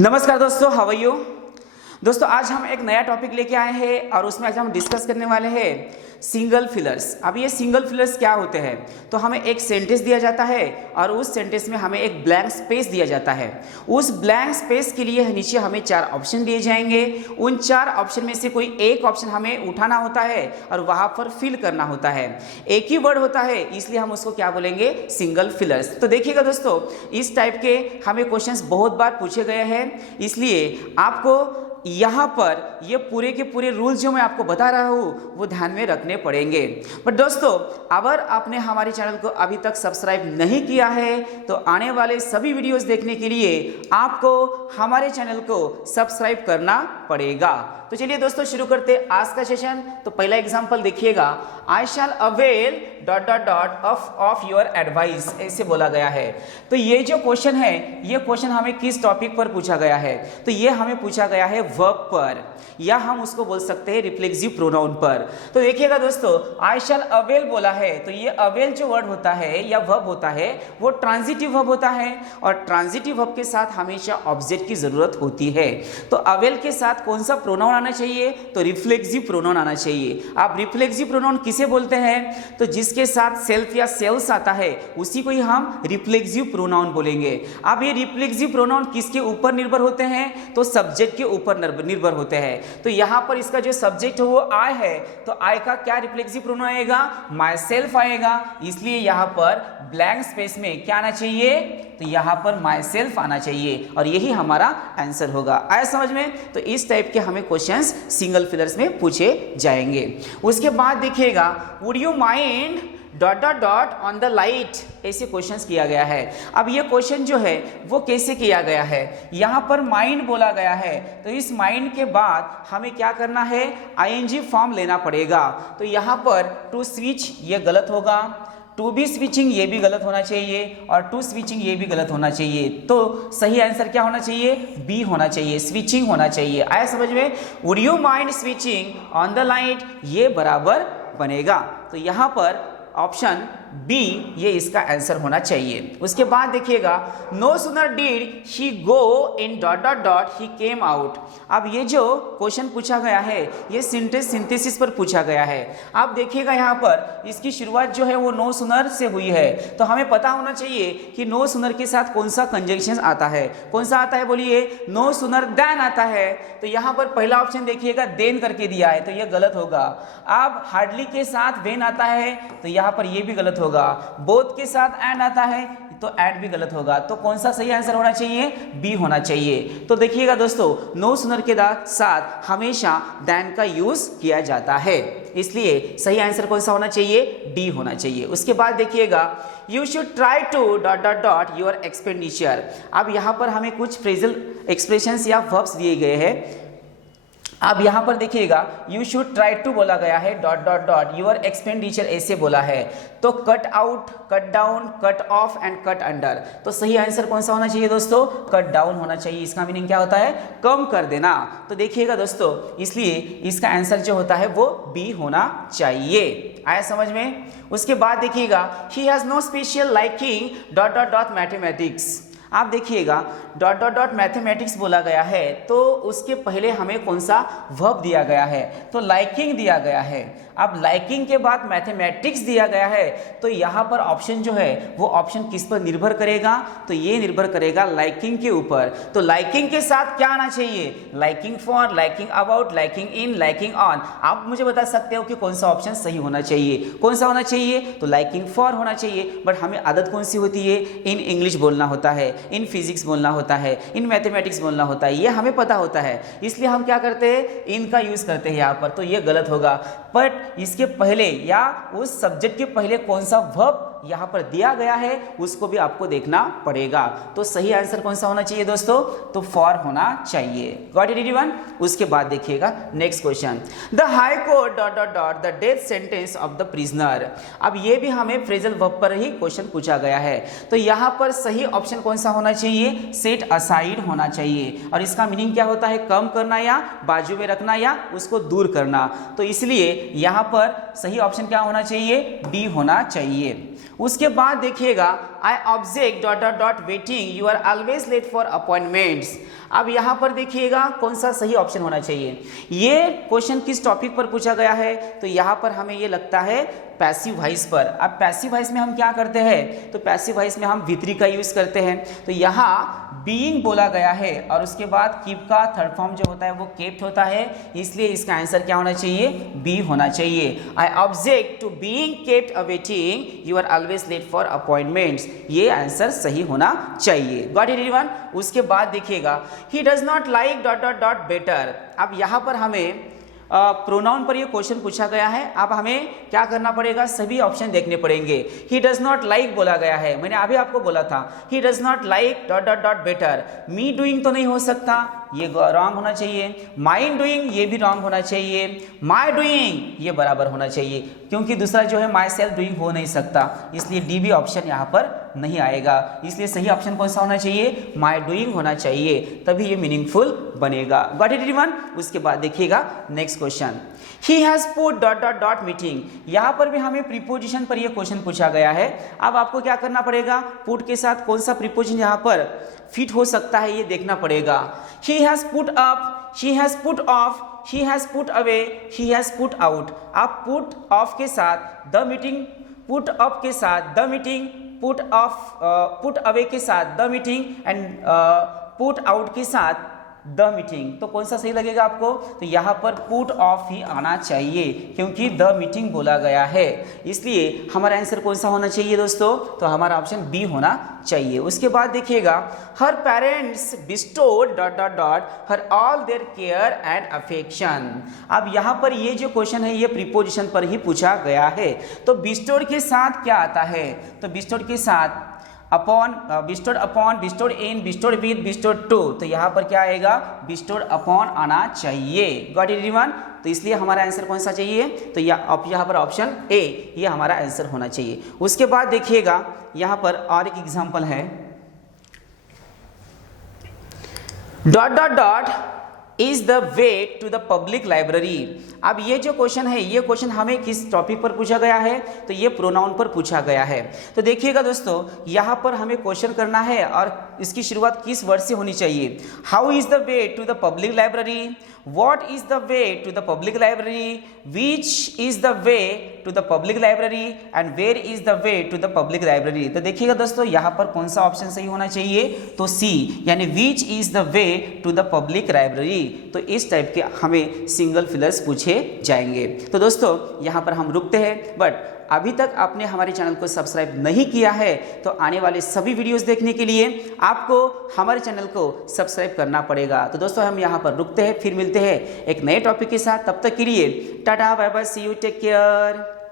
नमस्कार दोस्तों, how are you. दोस्तों आज हम एक नया टॉपिक लेके आए हैं और उसमें आज हम डिस्कस करने वाले हैं सिंगल फिलर्स। अब ये सिंगल फिलर्स क्या होते हैं, तो हमें एक सेंटेंस दिया जाता है और उस सेंटेंस में हमें एक ब्लैंक स्पेस दिया जाता है। उस ब्लैंक स्पेस के लिए नीचे हमें 4 ऑप्शन दिए जाएंगे। उन 4 ऑप्शन में से कोई एक ऑप्शन हमें उठाना होता है और वहां पर फिल करना होता है। एक ही वर्ड होता है, इसलिए हम उसको क्या बोलेंगे, सिंगल फिलर्स। तो देखिएगा दोस्तों, इस टाइप के हमें क्वेश्चंस बहुत बार पूछे गए हैं, इसलिए आपको यहाँ पर ये पूरे के पूरे रूल्स जो मैं आपको बता रहा हूँ वो ध्यान में रखने पड़ेंगे। बट दोस्तों, अगर आपने हमारे चैनल को अभी तक सब्सक्राइब नहीं किया है तो आने वाले सभी वीडियोस देखने के लिए आपको हमारे चैनल को सब्सक्राइब करना पड़ेगा। तो चलिए दोस्तों शुरू करते आज का सेशन। तो पहला एग्जांपल देखिएगा, I shall avail dot dot dot of your advice, ऐसे बोला गया है। तो ये जो क्वेश्चन है, ये क्वेश्चन हमें किस टॉपिक पर पूछा गया है, तो ये हमें पूछा गया है वर्ब पर, या हम उसको बोल सकते हैं रिफ्लेक्सिव प्रोनाउन पर। तो देखिएगा दोस्तों, आई शैल अवेल बोला है, तो ये अवेल जो वर्ड होता है या वर्ब होता है वो ट्रांजिटिव वर्ब होता है, और ट्रांजिटिव वर्ब के साथ हमेशा ऑब्जेक्ट की जरूरत होती है। तो अवेल के साथ कौन सा प्रोनाउन आना चाहिए, तो रिफ्लेक्सिव प्रोनाउन आना चाहिए। आप रिफ्लेक्सिव प्रोनाउन किसे बोलते हैं, तो जिसके साथ सेल्फ या सेल्स आता है उसी को ही हम रिफ्लेक्सिव प्रोनाउन बोलेंगे। अब ये रिफ्लेक्सिव प्रोनाउन किसके ऊपर निर्भर होते हैं, तो सब्जेक्ट के ऊपर निर्भर होते हैं। तो यहाँ पर इसका जो सब्जेक्ट है वो आई है, तो आई का क्या रिफ्लेक्सिव प्रोनाउन आएगा, माई सेल्फ आएगा। इसलिए यहाँ पर ब्लैंक स्पेस में क्या आना चाहिए, तो यहाँ पर माई सेल्फ आना चाहिए, और यही हमारा आंसर होगा। आया समझ में। तो इस टाइप के हमें क्वेश्चंस सिंगल फिलर्स में पूछे जाएंगे। उसके बाद देखिएगा, would you mind dot dot dot on the light, ऐसे क्वेश्चंस किया गया है। अब ये क्वेश्चन जो है वो कैसे किया गया है, यहाँ पर माइंड बोला गया है, तो इस माइंड के बाद हमें क्या करना है, आईएनजी फॉर्म लेना पड़ेगा। तो यहाँ पर टू स्विच ये गलत होगा, टू बी स्विचिंग ये भी गलत होना चाहिए, और टू स्विचिंग ये भी गलत होना चाहिए। तो सही आंसर क्या होना चाहिए, बी होना चाहिए, स्विचिंग होना चाहिए। आया समझ में। Would you mind switching on the light, ये बराबर बनेगा। तो यहाँ पर ऑप्शन बी ये इसका आंसर होना चाहिए। उसके बाद देखिएगा, no sooner did she go in dot dot dot he came out. अब ये जो क्वेश्चन पूछा गया है ये सेंटेंस सिंथेसिस पर पूछा गया है। आप देखिएगा यहाँ पर इसकी शुरुआत जो है वो नो सुनर से हुई है, तो हमें पता होना चाहिए कि नो सुनर के साथ कौन सा कंजंक्शन आता है। कौन सा आता है बोलिए, नो सुनर देन आता है। तो यहाँ पर पहला ऑप्शन देखिएगा देन करके दिया है, तो ये गलत होगा। अब हार्डली के साथ वेन आता है, तो यहाँ पर ये भी गलत होगा। बोथ के साथ एंड आता है, तो एंड भी गलत होगा। तो कौन सा सही आंसर होना चाहिए, बी होना चाहिए। तो देखिएगा दोस्तों, नो सुनर के साथ हमेशा देन का यूज किया जाता है, इसलिए सही आंसर कौन सा होना चाहिए, डी होना चाहिए। उसके बाद देखिएगा, you should try to dot dot dot your expenditure. अब यहाँ पर हमें कुछ फ्रेजल एक्सप्रेशंस या वर्ब्स दिए गए हैं। अब यहाँ पर देखिएगा, यू शुड ट्राई टू बोला गया है, dot dot dot your expenditure ऐसे बोला है। तो cut out, cut down, cut off and cut under. तो सही आंसर कौन सा होना चाहिए दोस्तों, कट डाउन होना चाहिए। इसका मीनिंग क्या होता है, कम कर देना। तो देखिएगा दोस्तों, इसलिए इसका आंसर जो होता है वो बी होना चाहिए। आया समझ में। उसके बाद देखिएगा, he has no special liking dot dot dot mathematics. आप देखिएगा, डॉट डॉट डॉट मैथमेटिक्स बोला गया है, तो उसके पहले हमें कौन सा वर्ब दिया गया है, तो लाइकिंग दिया गया है। अब लाइकिंग के बाद मैथमेटिक्स दिया गया है, तो यहाँ पर ऑप्शन जो है वो ऑप्शन किस पर निर्भर करेगा, तो ये निर्भर करेगा लाइकिंग के ऊपर। तो लाइकिंग के साथ क्या आना चाहिए, liking for, liking about, liking in, liking on. आप मुझे बता सकते हो कि कौन सा ऑप्शन सही होना चाहिए। कौन सा होना चाहिए, तो लाइकिंग फॉर होना चाहिए। बट हमें आदत कौन सी होती है, इन इंग्लिश बोलना होता है, इन फिजिक्स बोलना होता है, इन मैथमेटिक्स बोलना होता है, ये हमें पता होता है, इसलिए हम क्या करते हैं, इनका यूज करते हैं यहाँ पर। तो ये गलत होगा। बट इसके पहले या उस सब्जेक्ट के पहले कौन सा वर्ब यहाँ पर दिया गया है उसको भी आपको देखना पड़ेगा। तो सही आंसर कौन सा होना चाहिए दोस्तों, तो फॉर होना चाहिए। Got it everyone. उसके बाद देखिएगा next question, the high court dot dot dot the death sentence of the prisoner. अब ये भी हमें फ्रेजल वर्ब पर ही क्वेश्चन पूछा गया है, तो यहाँ पर सही ऑप्शन कौन सा होना चाहिए, सेट असाइड होना चाहिए। और इसका मीनिंग क्या होता है, कम करना या बाजू में रखना या उसको दूर करना। तो इसलिए यहाँ पर सही ऑप्शन क्या होना चाहिए, डी होना चाहिए। उसके बाद देखिएगा, I object dot dot dot waiting, you are always late for appointments. अब यहाँ पर देखिएगा कौन सा सही ऑप्शन होना चाहिए। ये क्वेश्चन किस टॉपिक पर पूछा गया है, तो यहाँ पर हमें ये लगता है पैसिव वॉइस पर। अब पैसिव वॉइस में हम क्या करते हैं, तो पैसिव वॉइस में हम वितरी का यूज करते हैं। तो यहाँ बीइंग बोला गया है और उसके बाद कीप का थर्ड फॉर्म जो होता है वो केप्ट होता है, इसलिए इसका आंसर क्या होना चाहिए, बी होना चाहिए। I object to being kept awaiting, you are always late for appointments, ये आंसर सही होना चाहिए। Got it everyone. उसके बाद देखिएगा he does not like dot dot dot better. अब यहाँ पर हमें प्रोनाउन पर ये क्वेश्चन पूछा गया है। अब हमें क्या करना पड़ेगा, सभी ऑप्शन देखने पड़ेंगे। ही डज नॉट लाइक बोला गया है, मैंने अभी आपको बोला था ही does not like dot dot dot better. Me doing तो नहीं हो सकता, ये रॉन्ग होना चाहिए। माइन डूइंग ये भी रॉन्ग होना चाहिए। माई डूइंग ये बराबर होना चाहिए, क्योंकि दूसरा जो है माई सेल्फ डूइंग हो नहीं सकता, इसलिए डी भी ऑप्शन यहाँ पर नहीं आएगा। इसलिए सही ऑप्शन कौन सा होना चाहिए, माई डूइंग होना चाहिए, तभी ये मीनिंगफुल बनेगा। Got it everyone. उसके बाद देखिएगा next question, he has put dot dot dot meeting. यहाँ पर भी हमें प्रीपोजिशन पर ये क्वेश्चन पूछा गया है। अब आपको क्या करना पड़ेगा, पुट के साथ कौन सा प्रीपोजिशन यहाँ पर फिट हो सकता है ये देखना पड़ेगा। He has put up, he has put off, he has put away, he has put out. आप पुट ऑफ के साथ द मीटिंग, पुट अप के साथ the meeting, put off put away के साथ the meeting and put out के साथ the meeting, तो कौन सा सही लगेगा आपको, तो यहाँ पर पुट ऑफ ही आना चाहिए, क्योंकि द मीटिंग बोला गया है, इसलिए हमारा आंसर कौन सा होना चाहिए दोस्तों, तो हमारा ऑप्शन बी होना चाहिए। उसके बाद देखिएगा her parents bestowed dot dot dot her all their care and affection. अब यहाँ पर ये जो क्वेश्चन है ये प्रीपोजिशन पर ही पूछा गया है। तो बिस्टोड के साथ क्या आता है, तो बिस्टोड के साथ upon, bestowed upon, bestowed in, bestowed with, bestowed to, तो यहाँ पर क्या आएगा, बिस्टोड अपॉन आना चाहिए। Got it everyone. तो इसलिए हमारा आंसर कौन सा चाहिए, तो यहाँ पर ऑप्शन ए ये हमारा आंसर होना चाहिए। उसके बाद देखिएगा यहाँ पर और एक एग्जांपल है, dot dot dot is the way to the public library. अब ये जो क्वेश्चन है ये क्वेश्चन हमें किस टॉपिक पर पूछा गया है, तो ये प्रोनाउन पर पूछा गया है। तो देखिएगा दोस्तों यहाँ पर हमें क्वेश्चन करना है और इसकी शुरुआत किस वर्ड से होनी चाहिए। How is the way to the public library, what is the way to the public library, which is the way to the public library and where is the way to the public library. तो देखिएगा दोस्तों यहाँ पर कौन सा option सही होना चाहिए, तो सी, यानी which is the way to the public library. तो इस टाइप के हमें सिंगल फिलर्स पूछे जाएंगे। तो दोस्तों यहाँ पर हम रुकते हैं, बट अभी तक आपने हमारे चैनल को सब्सक्राइब नहीं किया है तो आने वाले सभी वीडियोस देखने के लिए आपको हमारे चैनल को सब्सक्राइब करना पड़ेगा। तो दोस्तों हम यहाँ पर रुकते हैं, फिर मिलते हैं एक नए टॉपिक के साथ। तब तक के लिए tata bye bye, see you, take care.